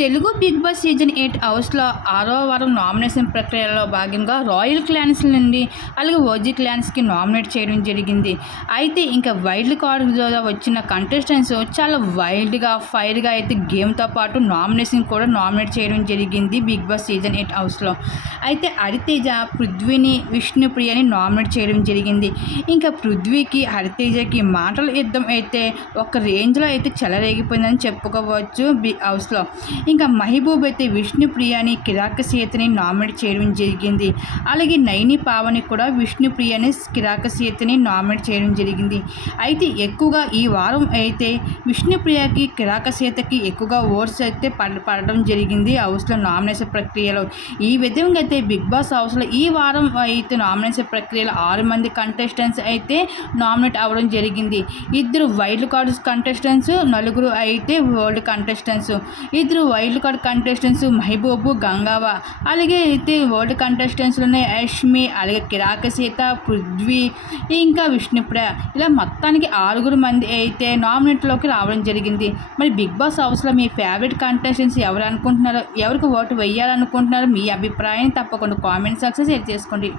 Telugu Big Boss season eight హౌస్లో ఆరో వారం నామినేషన్ ప్రక్రియలో భాగంగా రాయల్ క్లాన్స్ నుండి అలాగే ఓజీ క్లాన్స్కి నామినేట్ చేయడం జరిగింది. అయితే ఇంకా వైల్డ్ కార్డ్ ద్వారా వచ్చిన కంటెస్టెంట్స్ చాలా వైల్డ్గా ఫైర్గా అయితే గేమ్తో పాటు నామినేషన్ కూడా నామినేట్ చేయడం జరిగింది బిగ్ బాస్ సీజన్ ఎయిట్ హౌస్లో. అయితే హరితేజ పృథ్వీని విష్ణుప్రియని నామినేట్ చేయడం జరిగింది. ఇంకా పృథ్వీకి హరితేజకి మాటల యుద్ధం అయితే ఒక రేంజ్లో అయితే చెలరేగిపోయిందని చెప్పుకోవచ్చు బిగ్ హౌస్లో. ఇంకా మహబూబ్ అయితే విష్ణుప్రియని కిరాక సీతని నామినేట్ చేయడం జరిగింది. అలాగే నైని పావని కూడా విష్ణుప్రియని కిరాక సీతని నామినేట్ చేయడం జరిగింది. అయితే ఎక్కువగా ఈ వారం అయితే విష్ణుప్రియకి కిరాక సీతకి ఎక్కువగా ఓట్స్ అయితే పడ పడడం జరిగింది. హౌస్లో నామినేషన్ ప్రక్రియలో ఈ విధంగా అయితే బిగ్ బాస్ హౌస్లో ఈ వారం అయితే నామినేషన్ ప్రక్రియలో ఆరు మంది కంటెస్టెంట్స్ అయితే నామినేట్ అవ్వడం జరిగింది. ఇద్దరు వైల్డ్ కార్డ్స్ కంటెస్టెంట్స్ నలుగురు అయితే వరల్డ్ కంటెస్టెంట్స్ ఇద్దరు వైల్డ్ కార్డ్ కంటెస్టెంట్స్ మహబూబు గంగావ అలాగే అయితే వరల్డ్ కంటెస్టెంట్స్లోనే యష్మి అలాగే కిరాక సీత పృథ్వీ ఇంకా విష్ణుప్రియ. ఇలా మొత్తానికి ఆరుగురు మంది అయితే నామినేట్లోకి రావడం జరిగింది. మరి బిగ్ బాస్ హౌస్లో మీ ఫేవరెట్ కంటెస్టెంట్స్ ఎవరు అనుకుంటున్నారో? ఎవరికి ఓటు వేయాలనుకుంటున్నారో? మీ అభిప్రాయాన్ని తప్పకుండా కామెంట్ సక్సెస్ షేర్ చేసుకోండి.